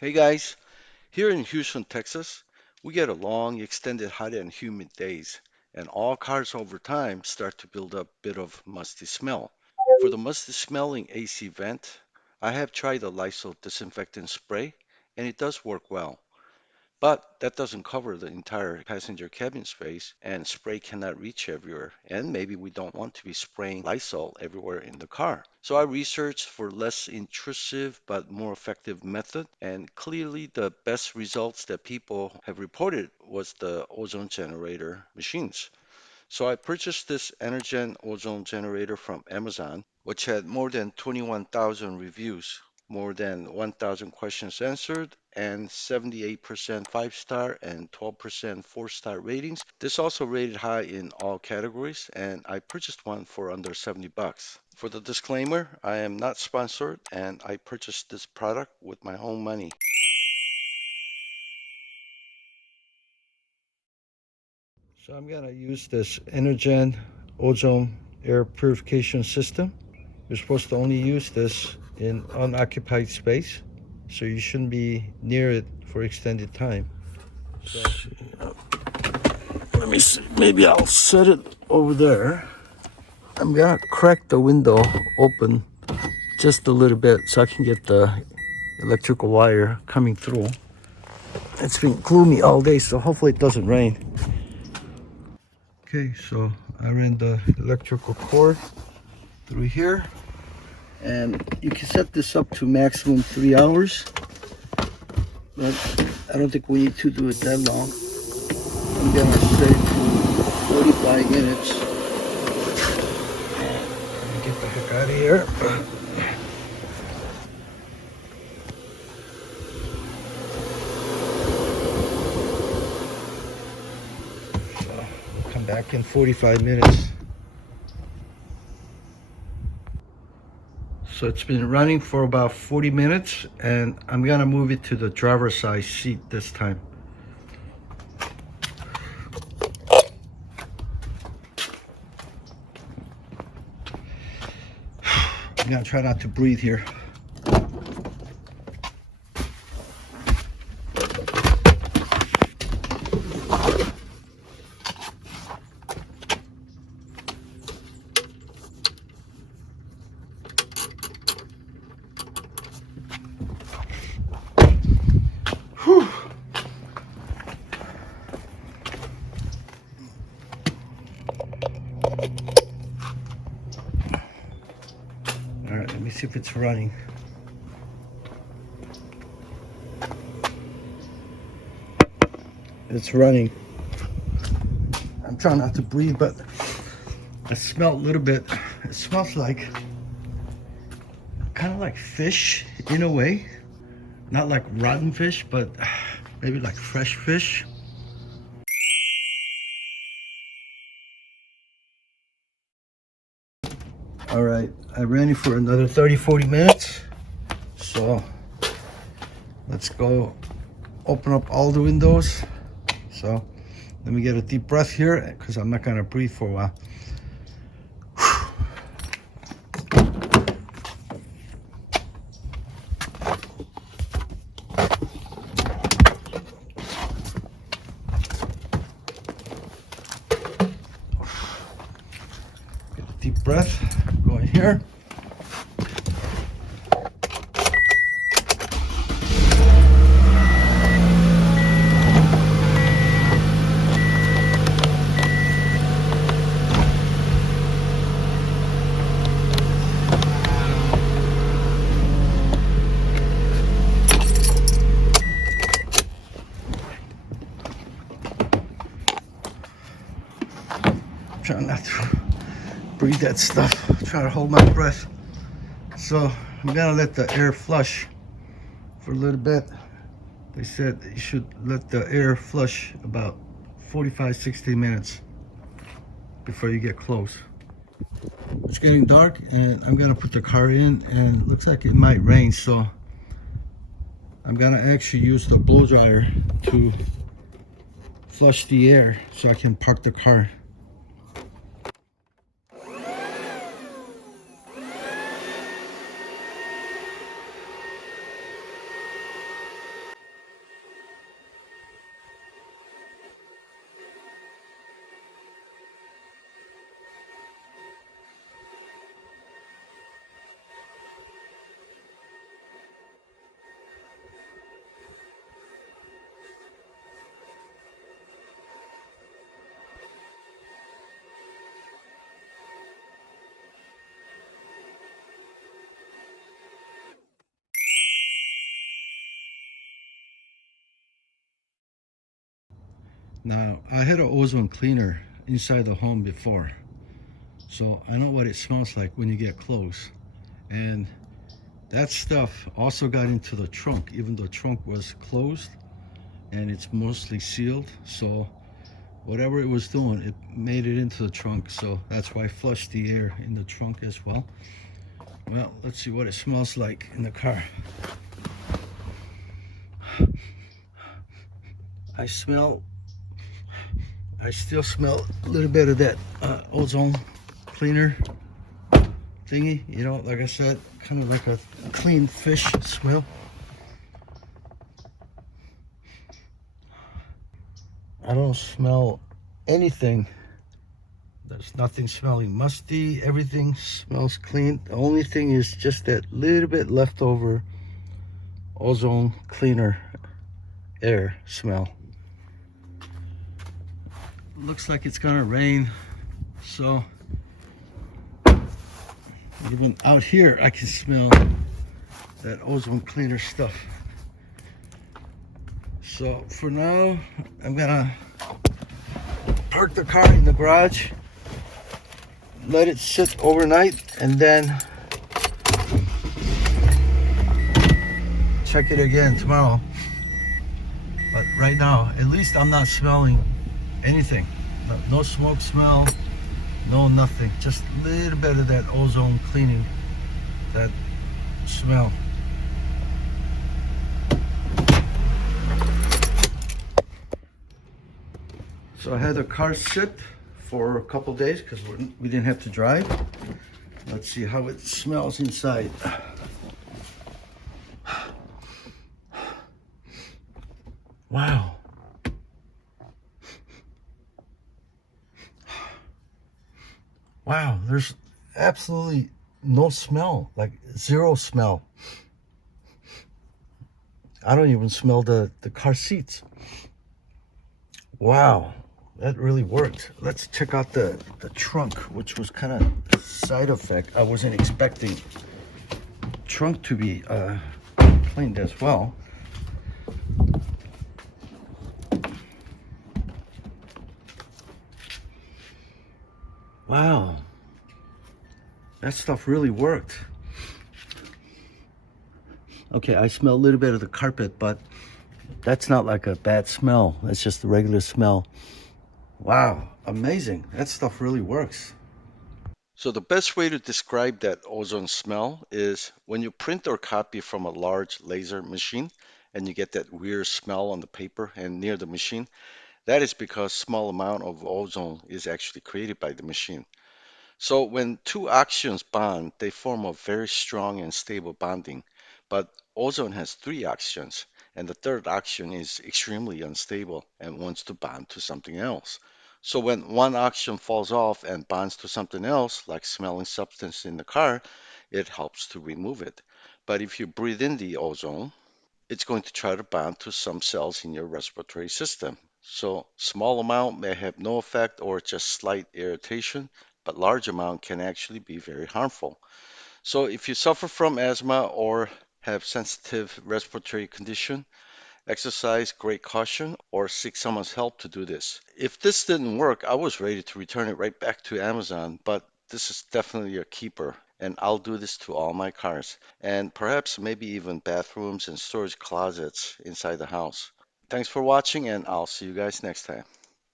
Hey guys, here in Houston, Texas, we get a long, extended hot and humid days, and all cars over time start to build up a bit of musty smell. For the musty smelling AC vent, I have tried the Lysol disinfectant spray, and it does work well. But that doesn't cover the entire passenger cabin space, and spray cannot reach everywhere. And maybe we don't want to be spraying Lysol everywhere in the car. So I researched for less intrusive but more effective method, and clearly the best results that people have reported was the ozone generator machines. So I purchased this Energen ozone generator from Amazon, which had more than 21,000 reviews, more than 1,000 questions answered, and 78% 5-star and 12% 4-star ratings. This also rated high in all categories, and I purchased one for under 70 bucks. For the disclaimer, I am not sponsored, and I purchased this product with my own money. So I'm gonna use this Energen ozone air purification system. You're supposed to only use this in unoccupied space, so you shouldn't be near it for extended time. So let me see. Maybe I'll set it over there. I'm gonna crack the window open just a little bit so I can get the electrical wire coming through. It's been gloomy all day, so hopefully it doesn't rain. Okay, so I ran the electrical cord through here, and you can set this up to maximum 3 hours, but I don't think we need to do it that long. I'm gonna set it to 45 minutes. Let me get the heck out of here. So we'll come back in 45 minutes. So it's been running for about 40 minutes, and I'm gonna move it to the driver's side seat this time. I'm gonna try not to breathe here. Whew. All right, let me see if it's running. It's running. I'm trying not to breathe, but I smell a little bit. It smells like kind of like fish in a way. Not like rotten fish, but maybe like fresh fish. All right, I ran it for another 30, 40 minutes. So let's go open up all the windows. So let me get a deep breath here because I'm not gonna breathe for a while. Get a deep breath going here. Trying not to breathe that stuff. Trying to hold my breath. So I'm gonna let the air flush for a little bit. They said you should let the air flush about 45, 60 minutes before you get close. It's getting dark and I'm gonna put the car in, and it looks like it might rain, so I'm gonna actually use the blow dryer to flush the air so I can park the car. Now, I had an ozone cleaner inside the home before, so I know what it smells like when you get close. And that stuff also got into the trunk, even though the trunk was closed and it's mostly sealed. So whatever it was doing, it made it into the trunk. So that's why I flushed the air in the trunk as well. Well, let's see what it smells like in the car. I smell, I still smell a little bit of that ozone cleaner thingy. You know, like I said, kind of like a clean fish smell. I don't smell anything. There's nothing smelling musty. Everything smells clean. The only thing is just that little bit leftover ozone cleaner air smell. Looks like it's gonna rain, so even out here I can smell that ozone cleaner stuff. So for now, I'm gonna park the car in the garage, let it sit overnight, and then check it again tomorrow. But right now, at least I'm not smelling anything. No smoke smell, no nothing. Just a little bit of that ozone cleaning, that smell. So I had the car sit for a couple days because we didn't have to drive. Let's see how it smells inside. Wow. Wow, there's absolutely no smell, like zero smell. I don't even smell the car seats. Wow, that really worked. Let's check out the trunk, which was kind of side effect. I wasn't expecting trunk to be cleaned as well. Wow, that stuff really worked. Okay, I smell a little bit of the carpet, but that's not like a bad smell. That's just the regular smell. Wow, amazing. That stuff really works. So the best way to describe that ozone smell is when you print or copy from a large laser machine and you get that weird smell on the paper and near the machine, that is because small amount of ozone is actually created by the machine. So when two oxygens bond, they form a very strong and stable bonding. But ozone has three oxygens, and the third oxygen is extremely unstable and wants to bond to something else. So when one oxygen falls off and bonds to something else, like smelling substance in the car, it helps to remove it. But if you breathe in the ozone, it's going to try to bond to some cells in your respiratory system. So small amount may have no effect or just slight irritation, but large amount can actually be very harmful. So if you suffer from asthma or have sensitive respiratory condition, exercise great caution or seek someone's help to do this. If this didn't work, I was ready to return it right back to Amazon, but this is definitely a keeper, and I'll do this to all my cars, and perhaps maybe even bathrooms and storage closets inside the house. Thanks for watching, and I'll see you guys next time.